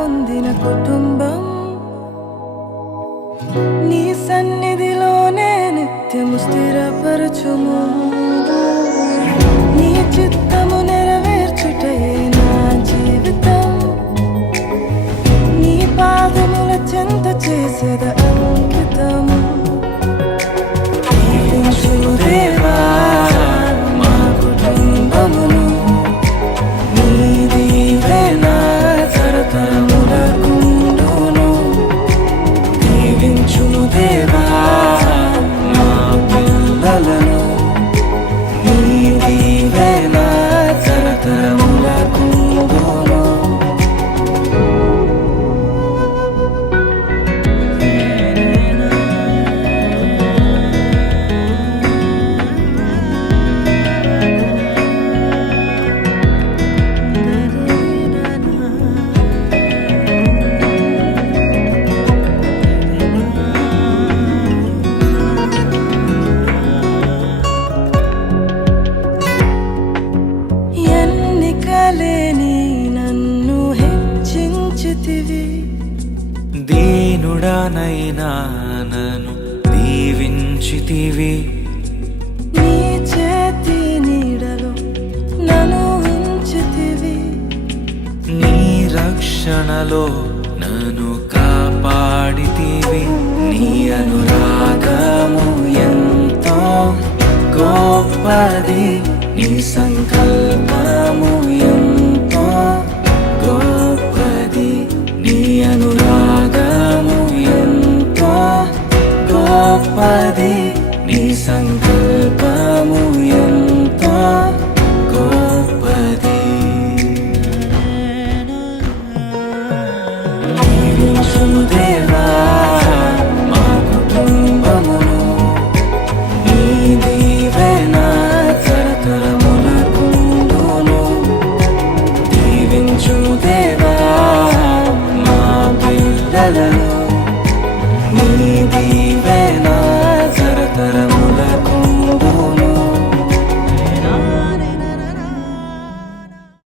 పొందిన కుటుంబం నీ సన్నిధిలోనే నిత్యము స్థిరపరచుము. నీ చిత్తము నెరవేర్చుటయే నా జీవితం. నీ పాదముల చెంత చేసేద అంకితము. దీవించుము దేవా మా కుటుంబమును. నీ దీవెన తరతరములకుండును. దీవించుము దేవా మా పిల్లలను. నీ దీవెన తరతరములకుండును. ఎన్నికలేని నన్ను హెచ్చించితివి. దీనుడనైనా నన్ను దీవించితివి. నీ చేతి నీడలో నన్ను ఉంచితివి. నీ రక్షణలో నన్ను కాపాడితివి. నీ అనురాగము ఎంతో గొప్పది. నీ సంకల్పము ఎంతో గొప్పది. నీ అనురాగము ఎంతో గొప్పది. నీ సంకల్పము ఎంతో గొప్పది. దీవించుము దేవా మా కుటుంబమును. నీ దీవెన తరతరములకుండును. దీవించుము దేవా మా పిల్లలను. నీ